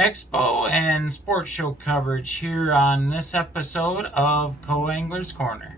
Expo and sports show coverage here on this episode of Co-Angler's Corner.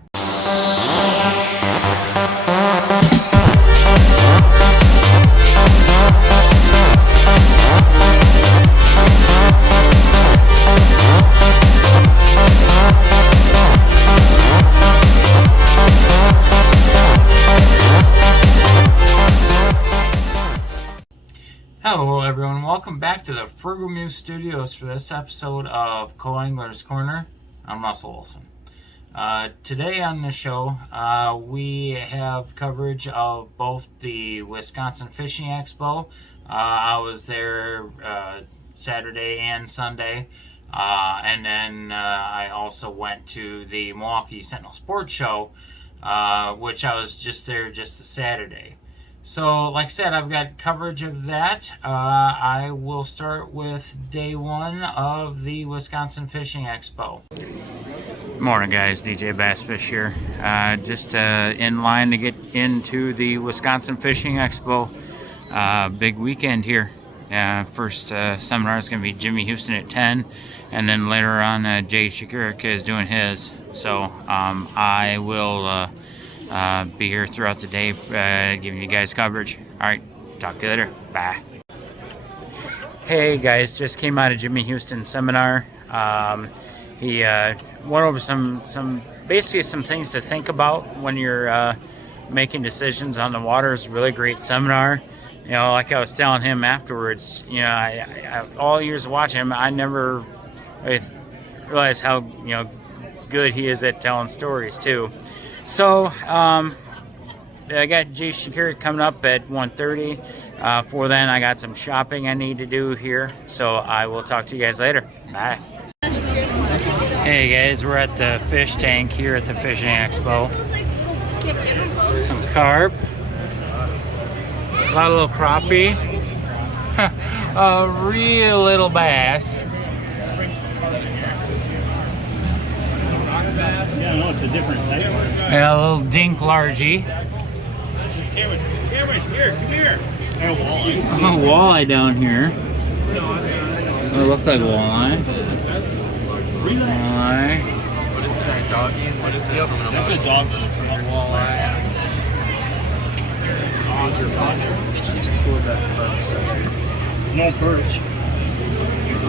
Hello everyone, welcome back to the Frugal Muse Studios for this episode of Co-Angler's Corner. I'm Russell Wilson. Today on the show, we have coverage of both the Wisconsin Fishing Expo. I was there Saturday and Sunday, and then I also went to the Milwaukee Sentinel Sport Show, which I was just there just a Saturday. So, like I said, I've got coverage of that. I will start with day one of the Wisconsin Fishing Expo. Morning, guys. DJ Bassfish here. Just in line to get into the Wisconsin Fishing Expo. Big weekend here. First seminar is going to be Jimmy Houston at 10, and then later on, Jay Shakirik is doing his. So, I will be here throughout the day giving you guys coverage. Alright, talk to you later. Bye. Hey guys, just came out of Jimmy Houston's seminar. He went over some things to think about when you're making decisions on the water. It's a really great seminar. You know, like I was telling him afterwards, you know, I all years of watching him, I never realized how, you know, good he is at telling stories too. So, I got Jay Shakirik coming up at 1:30. For then, I got some shopping I need to do here. So, I will talk to you guys later. Bye. Hey guys, we're at the fish tank here at the Fishing Expo. Some carp. A lot of little crappie. A real little bass. Yeah, no, it's a different type. And a little dink largie. Cameron, here, come here. A walleye down here. Oh, it looks like walleye. Walleye. What is that, doggy? What is this? That's a doggy. A walleye. Those are fun. It's cool that No perch.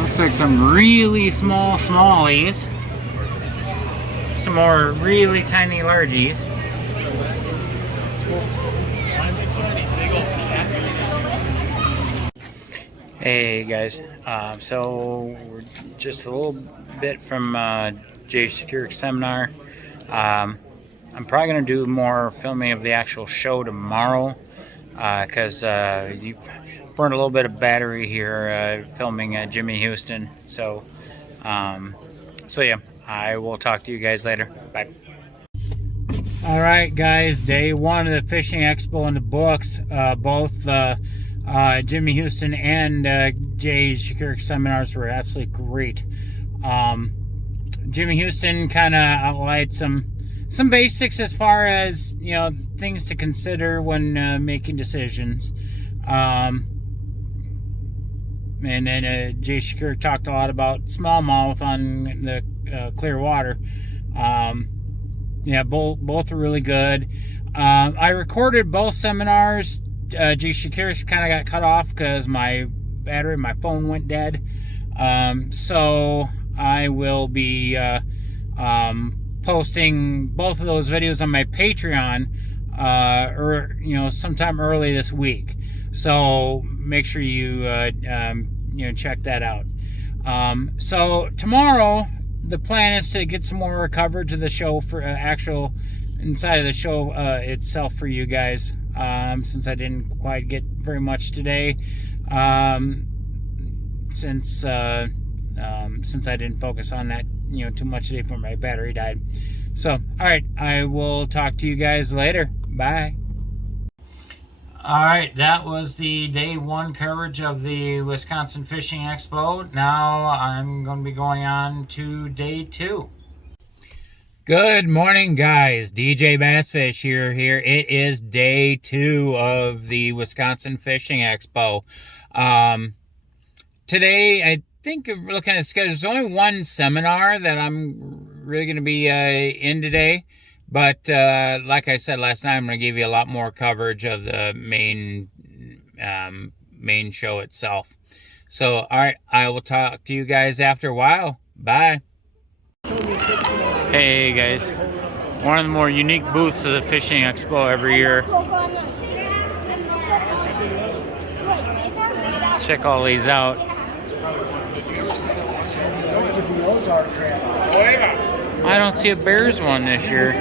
Looks like some really small smallies. Some more really tiny largies. Hey guys, so we're just a little bit from Jay Shakirik's seminar. I'm probably going to do more filming of the actual show tomorrow because you burned a little bit of battery here filming Jimmy Houston. So yeah. I will talk to you guys later. Bye. All right, guys. Day one of the Fishing Expo in the books. Both Jimmy Houston and Jay Shakirik seminars were absolutely great. Jimmy Houston kind of outlined some basics as far as, you know, things to consider when making decisions. And then Jay Shakirik talked a lot about smallmouth on the clear water. Yeah, both are really good. I recorded both seminars. Jay Shakirik's kind of got cut off because my battery, my phone went dead. So I will be posting both of those videos on my Patreon, or sometime early this week. So make sure you check that out. So tomorrow, the plan is to get some more coverage of the show for actual inside of the show itself for you guys. Since I didn't quite get very much today, since I didn't focus on that too much today before my battery died. So, all right, I will talk to you guys later. Bye. All right, that was the day one coverage of the Wisconsin Fishing Expo. Now I'm going to be going on to day two. Good morning, guys. DJ Bassfish here. It is day two of the Wisconsin Fishing Expo. Today, think of looking at the schedule, there's only one seminar that I'm really going to be in today. But like I said last night, I'm going to give you a lot more coverage of the main show itself. So, all right, I will talk to you guys after a while. Bye. Hey guys, one of the more unique booths of the Fishing Expo every year. Check all these out. I don't see a Bears one this year.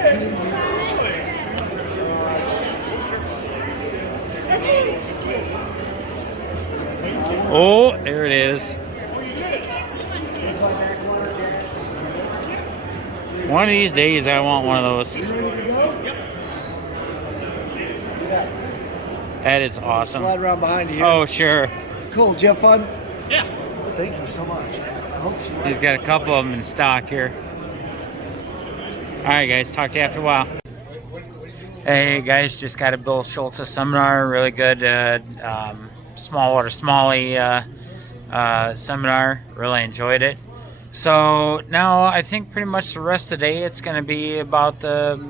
Oh, there it is. One of these days I want one of those. That is awesome. Slide around behind you. Oh, sure. Cool. Did you have fun? Yeah. Thank you so much. I hope so. He's got a couple of them in stock here. All right, guys. Talk to you after a while. Hey, guys. Just got a Bill Schultz seminar. Really good smallwater smallie seminar. Really enjoyed it. So now I think pretty much the rest of the day it's going to be about the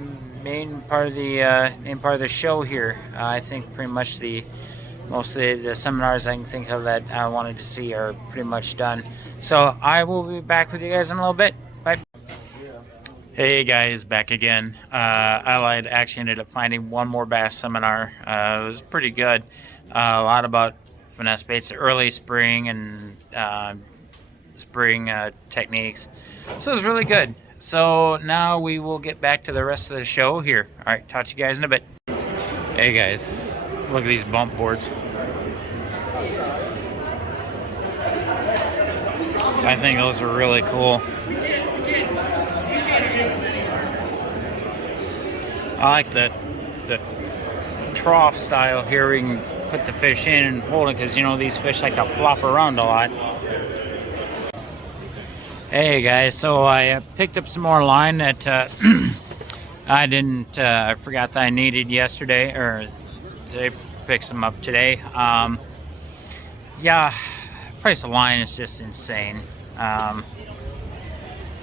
main part of the show here. I think pretty much most of the seminars I can think of that I wanted to see are pretty much done. So I will be back with you guys in a little bit. Bye. Hey guys, back again. I actually ended up finding one more bass seminar. It was pretty good. A lot about finesse baits, early spring and spring techniques. So it was really good. So now we will get back to the rest of the show here. All right, talk to you guys in a bit. Hey guys, look at these bump boards. I think those are really cool. I like the trough style here. We can put the fish in and hold it because, you know, these fish like to flop around a lot. Hey guys, so I picked up some more line that I forgot that I needed yesterday, or today. Pick some up today. Yeah, price of line is just insane.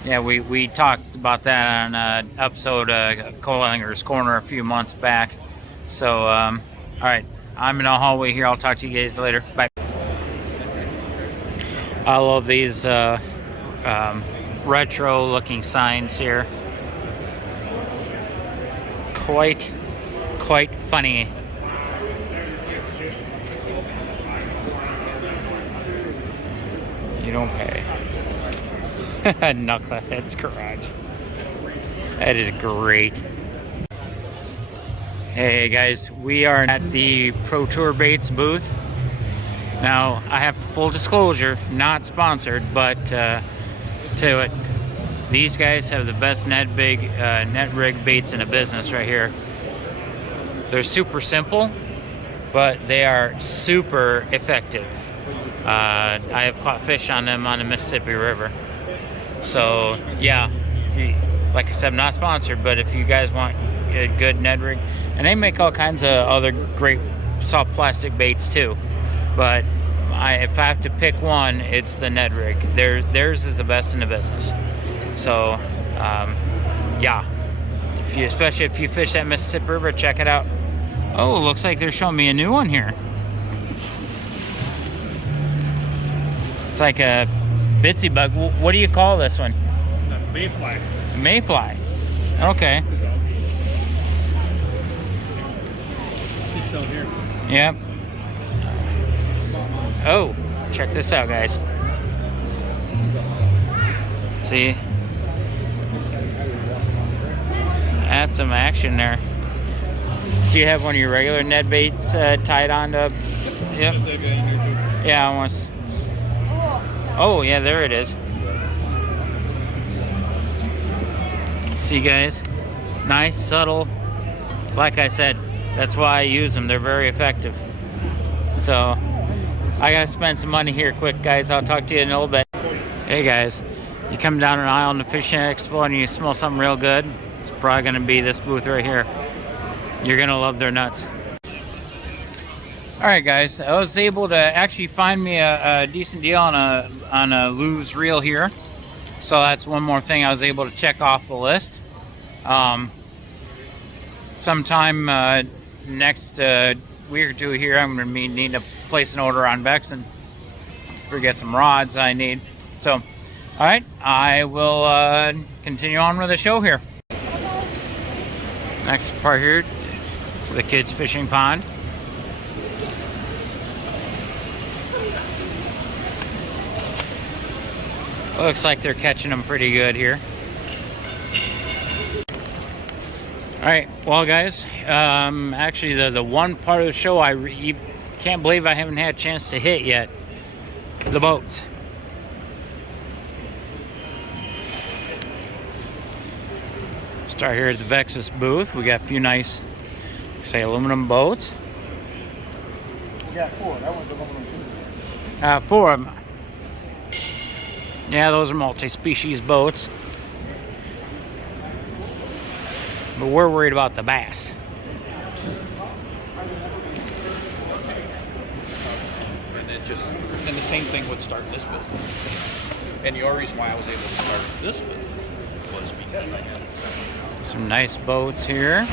Yeah, we talked about that on an episode of Coal Angler's Corner a few months back. So, all right, I'm in the hallway here. I'll talk to you guys later. Bye. I love these retro-looking signs here. Quite funny. You don't pay. Knucklehead's Garage. That is great. Hey guys, we are at the Pro Tour Baits booth. Now, I have full disclosure, not sponsored, but to it, these guys have the best net rig baits in the business right here. They're super simple, but they are super effective. I have caught fish on them on the Mississippi River. So yeah, like I said, I'm not sponsored, but if you guys want a good Ned rig, and they make all kinds of other great soft plastic baits too, but if I have to pick one, it's the Ned rig. Theirs is the best in the business. So yeah, especially if you fish that Mississippi River, check it out. Oh, looks like they're showing me a new one here. It's like a bitsy bug. What do you call this one? Mayfly. Mayfly. Okay. Fish out here. Yep. Oh, check this out, guys. See? That's some action there. Do you have one of your regular Ned baits tied on to? Yep. Yeah, I want to. Oh, yeah, there it is. See, guys? Nice, subtle. Like I said, that's why I use them. They're very effective. So, I gotta spend some money here quick, guys. I'll talk to you in a little bit. Hey, guys. You come down an aisle in the Fishing Expo and you smell something real good, it's probably gonna be this booth right here. You're gonna love their nuts. All right, guys, I was able to actually find me a decent deal on a Lew's reel here. So that's one more thing I was able to check off the list. Sometime next week or two here, I'm going to need to place an order on Vex and get some rods I need. So, all right, I will continue on with the show here. Next part here to the kids' fishing pond. Looks like they're catching them pretty good here. All right, well, guys, actually the one part of the show you can't believe I haven't had a chance to hit yet. The boats. Start here at the Vexus booth. We got a few nice, say, aluminum boats. You got 4. That one's aluminum too. 4 of them. Yeah, those are multi-species boats. But we're worried about the bass. And the same thing would start this business. And the only reason why I was able to start this business was because I had some nice boats here.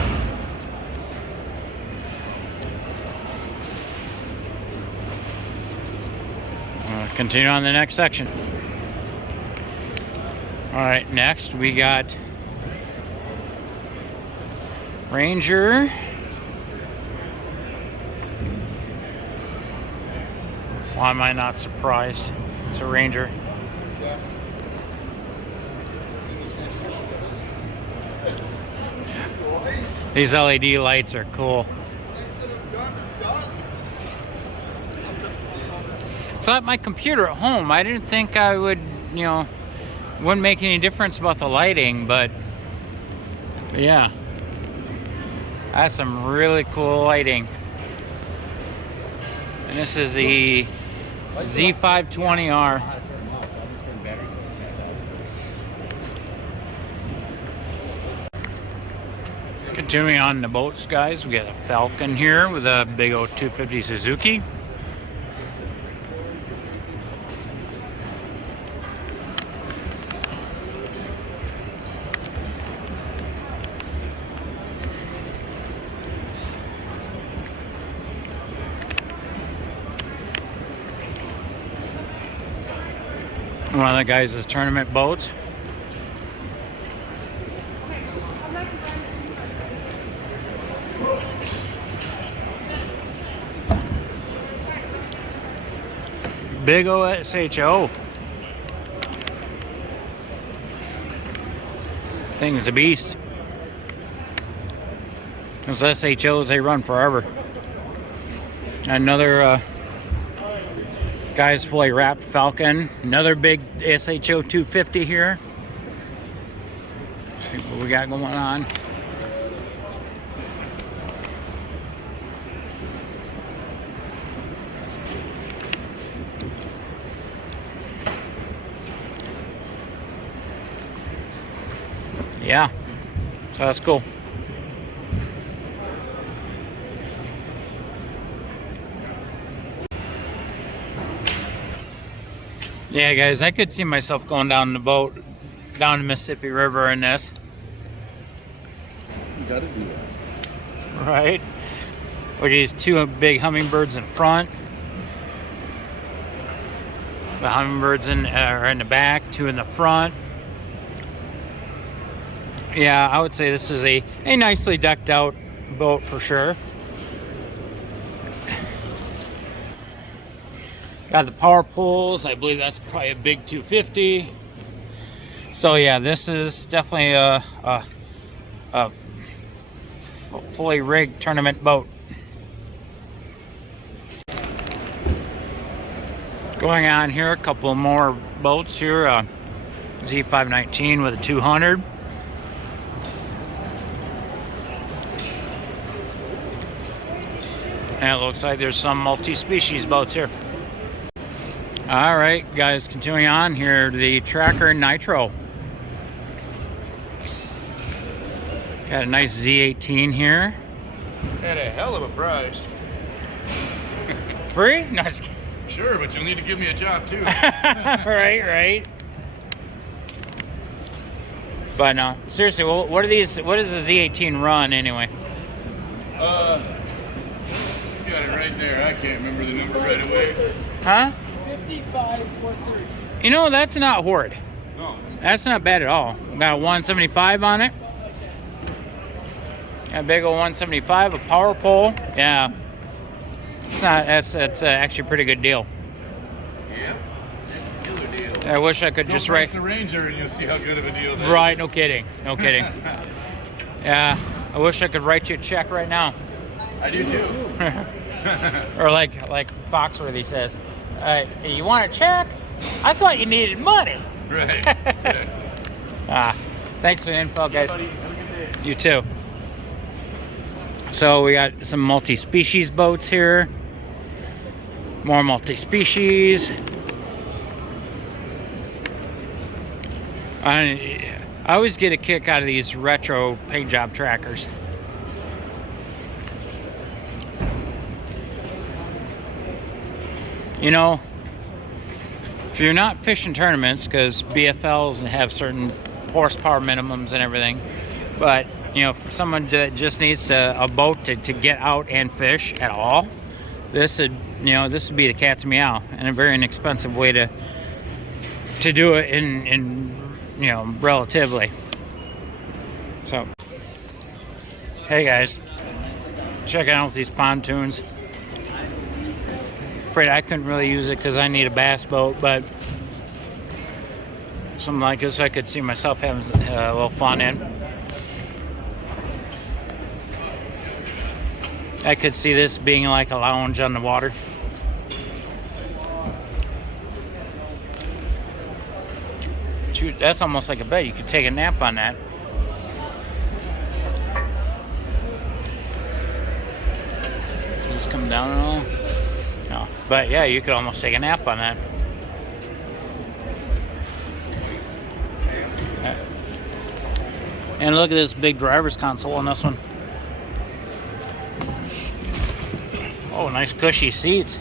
Continue on the next section. All right, next we got Ranger. Why am I not surprised? It's a Ranger. These LED lights are cool. So at my computer at home, I didn't think I would, wouldn't make any difference about the lighting, but yeah, that's some really cool lighting. And this is the Z520R. Continuing on the boats, guys, we got a Falcon here with a big old 250 Suzuki. One of the guys' tournament boats. Big OSHO. Thing's a beast. Those SHOs, they run forever. Another guy's fully wrapped Falcon. Another big SHO 250 here. Let's see what we got going on. Yeah, so that's cool. Yeah, guys, I could see myself going down the boat, down the Mississippi River in this. You gotta do that. Right. Look at these two big hummingbirds in front. The hummingbirds are in the back, 2 in the front. Yeah, I would say this is a nicely decked out boat for sure. Got the power poles. I believe that's probably a big 250. So yeah, this is definitely a fully rigged tournament boat. Going on here, a couple more boats here. Z519 with a 200. And it looks like there's some multi-species boats here. All right, guys, continuing on here, the Tracker Nitro. Got a nice Z18 here. At a hell of a price. free? No, just kidding. Sure, but you'll need to give me a job too. right. But no, seriously, what are these? What does the Z18 run anyway? You got it right there. I can't remember the number right away. Huh? 55,430. You know, that's not horrid. No. That's not bad at all. Got a 175 on it. Got a big old 175, a power pole. Yeah. It's not. That's actually a pretty good deal. Yeah. That's a killer deal. I wish I could just write. the Ranger, and you'll see how good of a deal that is. Right. No kidding. No kidding. Yeah. I wish I could write you a check right now. I do too. Or like Foxworthy says, you want a check? I thought you needed money. Right. Thanks for the info, guys. Buddy, have a good day. You too. So we got some multi-species boats here. More multi-species. I always get a kick out of these retro paint job trackers. You know, if you're not fishing tournaments, because BFLs have certain horsepower minimums and everything, but you know, for someone that just needs a boat to get out and fish at all, this would be the cat's meow, and a very inexpensive way to do it in relatively. So, hey guys, checking out these pontoons. Afraid I couldn't really use it because I need a bass boat, but something like this I could see myself having a little fun in. I could see this being like a lounge on the water. Shoot, that's almost like a bed. You could take a nap on that. So just come down and all. No, but yeah, you could almost take a nap on that. And look at this big driver's console on this one. Oh, nice cushy seats.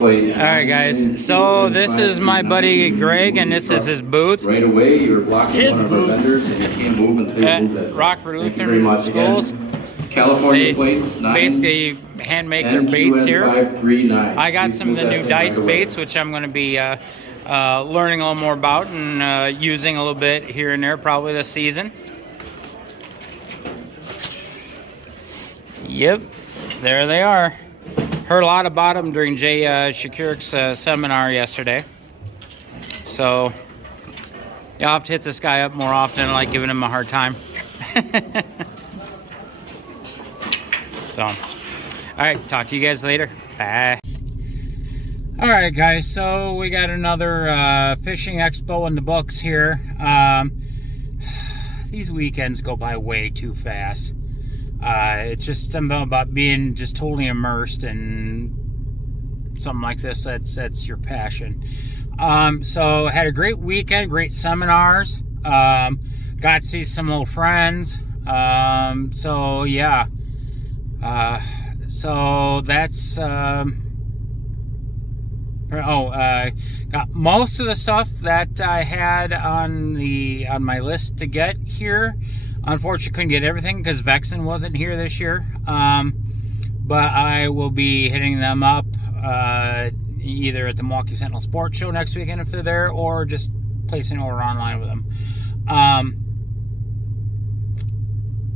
Alright guys, so this is my buddy Greg, and this is his booth. Right away, you're blocking Kids one of our vendors, and you can't move until you move that. Rockford Thank you very Lutheran much Schools. again. California plates, 9, basically hand make their baits here. 539. I got Please some of move the that new thing dice right away. baits, which I'm going to be learning a little more about and using a little bit here and there probably this season. Yep, there they are. Heard a lot about them during Jay Shakir's seminar yesterday. So, yeah, I'll have to hit this guy up more often. I like giving him a hard time. So, all right, talk to you guys later. Bye. All right, guys, so we got another fishing expo in the books here. These weekends go by way too fast. It's just something about being just totally immersed in something like this. That's your passion. So had a great weekend, great seminars. Got to see some old friends. So yeah. So that's got most of the stuff that I had on my list to get here. Unfortunately, couldn't get everything because Vexen wasn't here this year. But I will be hitting them up either at the Milwaukee Sentinel Sport Show next weekend if they're there, or just placing an order online with them.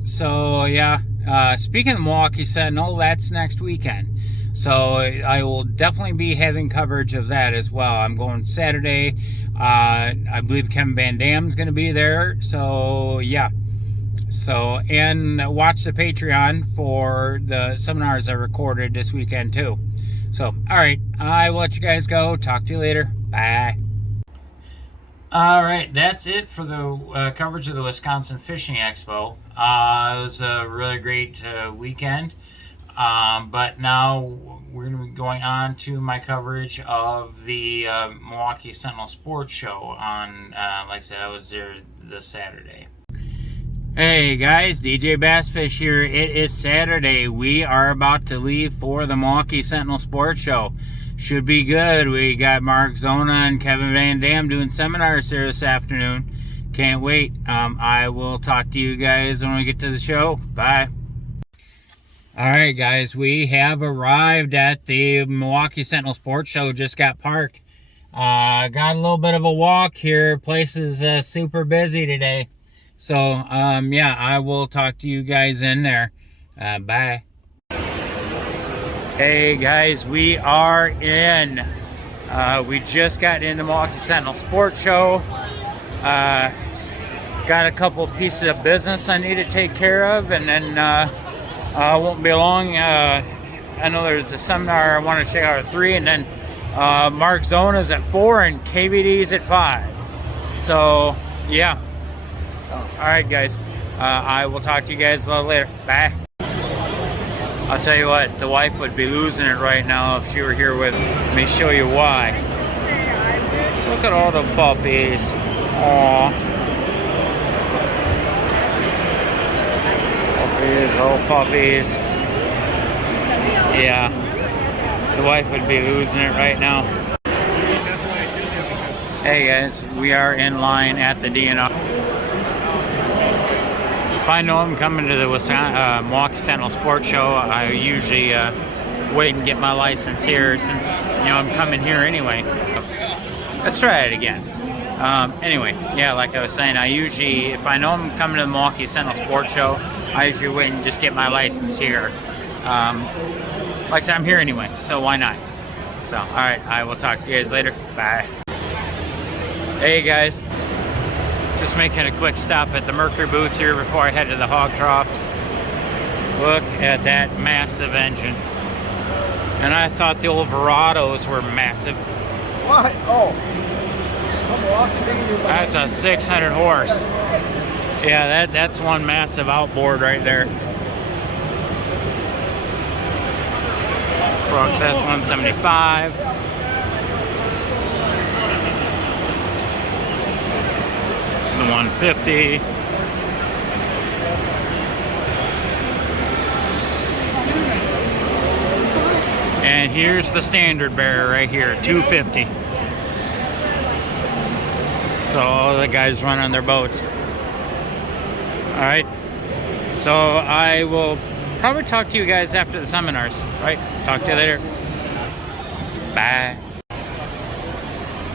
So yeah, speaking of Milwaukee Sentinel, that's next weekend. So I will definitely be having coverage of that as well. I'm going Saturday. I believe Kevin Van Dam's going to be there. So yeah. So, and watch the Patreon for the seminars I recorded this weekend too. So, all right, I will let you guys go. Talk to you later. Bye. All right, that's it for the coverage of the Wisconsin Fishing Expo. It was a really great weekend. But now we're going to be going on to my coverage of the Milwaukee Sentinel Sport Show on, like I said, I was there this Saturday. Hey guys, DJ Bassfish here. It is Saturday. We are about to leave for the Milwaukee Sentinel Sport Show. Should be good. We got Mark Zona and Kevin Van Dam doing seminars here this afternoon. Can't wait. I will talk to you guys when we get to the show. Bye. Alright guys, we have arrived at the Milwaukee Sentinel Sport Show. Just got parked. Got a little bit of a walk here. Place is super busy today. So, yeah, I will talk to you guys in there. Bye. Hey, guys, we are in. We just got into Milwaukee Sentinel Sport Show. Got a couple pieces of business I need to take care of, and then won't be long. I know there's a seminar I want to check out at 3, and then Mark Zona's at 4, and KBD's at 5. So, yeah. So, alright guys, I will talk to you guys a little later. Bye. I'll tell you what, the wife would be losing it right now if she were here with me. Let me show you why. Look at all the puppies. Aww. Puppies, all puppies. Yeah. The wife would be losing it right now. Hey guys, we are in line at the DNR. If I know I'm coming to the Milwaukee Sentinel Sport Show, I usually wait and get my license here since, you know, I'm coming here anyway. Let's try it again. Anyway, yeah, like I was saying, I usually, if I know I'm coming to the Milwaukee Sentinel Sport Show, I usually wait and just get my license here. Like I said, I'm here anyway, so why not? So, alright, I will talk to you guys later. Bye. Hey guys. Just making a quick stop at the Mercury booth here before I head to the hog trough. Look at that massive engine. And I thought the old Verados were massive. What? Oh. That's a 600 horse. Yeah, that's one massive outboard right there. Brooks S175. The 150. And here's the standard bearer right here, 250. So all the guys run on their boats. Alright. So I will probably talk to you guys after the seminars. Right? Talk to you later. Bye.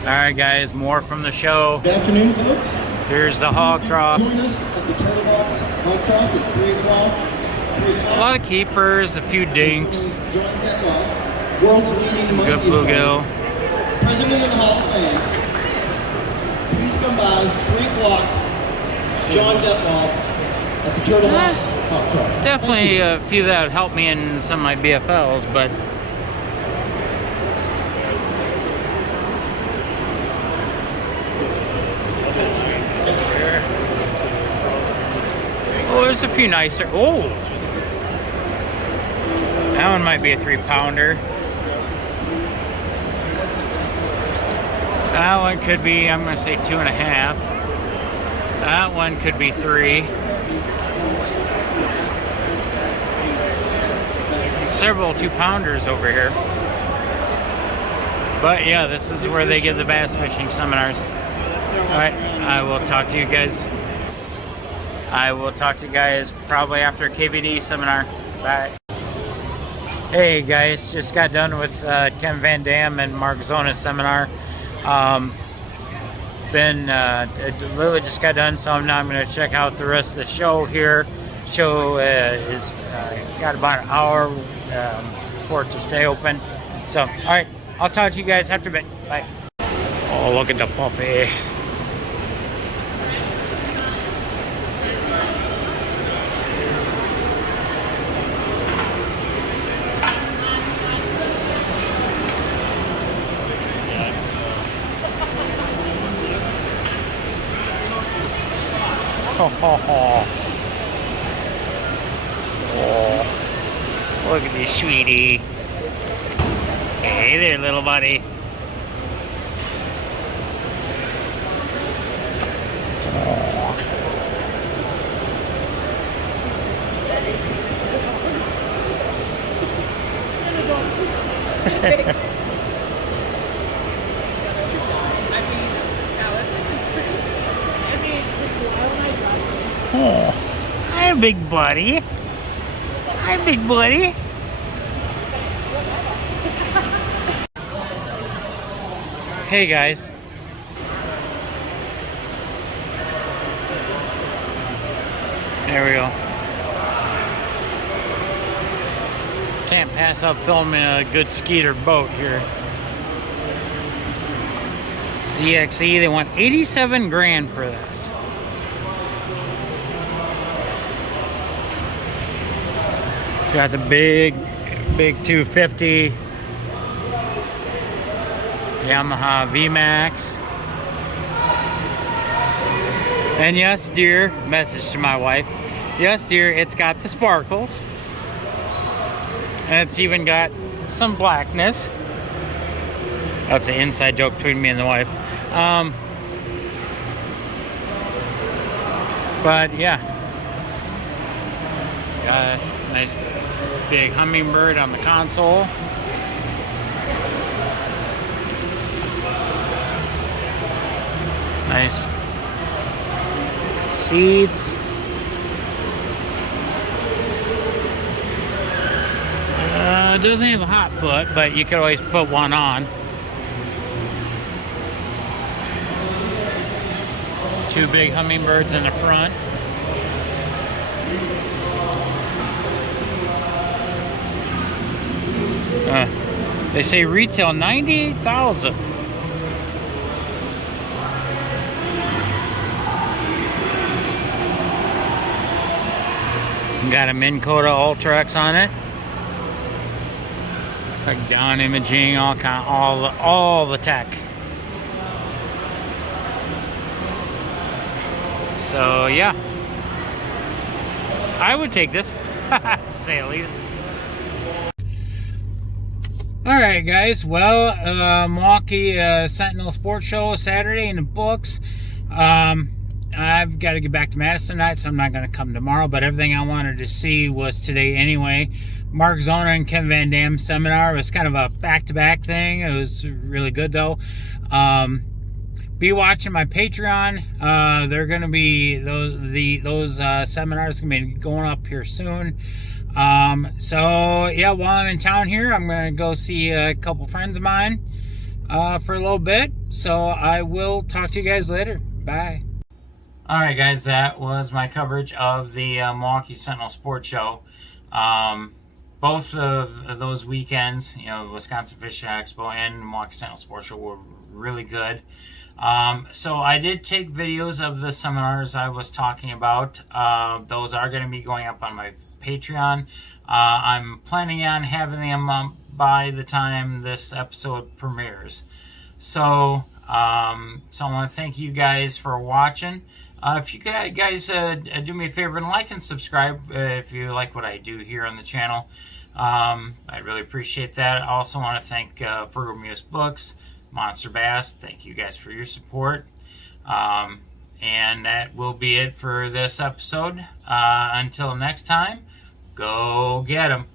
Alright guys, more from the show. Good afternoon, folks. Here's the hog trough. Join us at the Turtle Box Hog Trough at 3 o'clock. A lot of keepers, a few dinks. John Getloff, world's leading Some good bluegill. President of the Hall of Fame. Please come by 3 o'clock. John Getloff at the Turtle Box Hog Trough. Definitely a few that would help me in some of my BFLs, but oh, there's a few nicer. Oh, that one might be a 3-pounder. That one could be, I'm going to say 2.5. That one could be 3. Several 2-pounders over here. But yeah, this is where they give the bass fishing seminars. Alright, I will talk to you guys. I will talk to you guys probably after KVD seminar. Bye. Hey guys, just got done with Kevin Van Dam and Mark Zona's seminar. Literally just got done, so now I'm going to check out the rest of the show here. Show is got about an hour for it to stay open. So, alright, I'll talk to you guys after a bit. Bye. Oh, look at the puppy. Oh, look at this sweetie. Hey there, little buddy. Oh, hi, big buddy. Hi, big buddy. Hey, guys. There we go. Can't pass up filming a good skeeter boat here. ZXE, they want 87 grand for this. It's got the big 250 Yamaha VMAX. And yes, dear, message to my wife. Yes, dear, it's got the sparkles. And it's even got some blackness. That's an inside joke between me and the wife. But yeah. Got a nice big hummingbird on the console. Nice seats. It doesn't have a hot foot, but you could always put one on. Two big hummingbirds in the front. They say retail $98,000. Got a Minn Kota Ultra-X on it. It's like down imaging, all the tech. So yeah, I would take this. Say at least. All right, guys. Well, Milwaukee Sentinel Sport Show Saturday in the books. I've got to get back to Madison tonight, so I'm not going to come tomorrow, but everything I wanted to see was today anyway. Mark Zona and Kevin Van Dam seminar was kind of a back-to-back thing. It was really good, though. Be watching my Patreon. They're going to be, those seminars going to be going up here soon. So, yeah, while I'm in town here, I'm going to go see a couple friends of mine for a little bit. So I will talk to you guys later. Bye. Alright guys, that was my coverage of the Milwaukee Sentinel Sport Show. Both of those weekends, you know, Wisconsin Fishing Expo and Milwaukee Sentinel Sport Show were really good. So I did take videos of the seminars I was talking about. Those are going to be going up on my Patreon. I'm planning on having them up by the time this episode premieres. So I want to thank you guys for watching. If you guys do me a favor and like and subscribe if you like what I do here on the channel. I really appreciate that. I also want to thank Frugal Muse Books, Monsterbass. Thank you guys for your support. And that will be it for this episode. Until next time, go get 'em.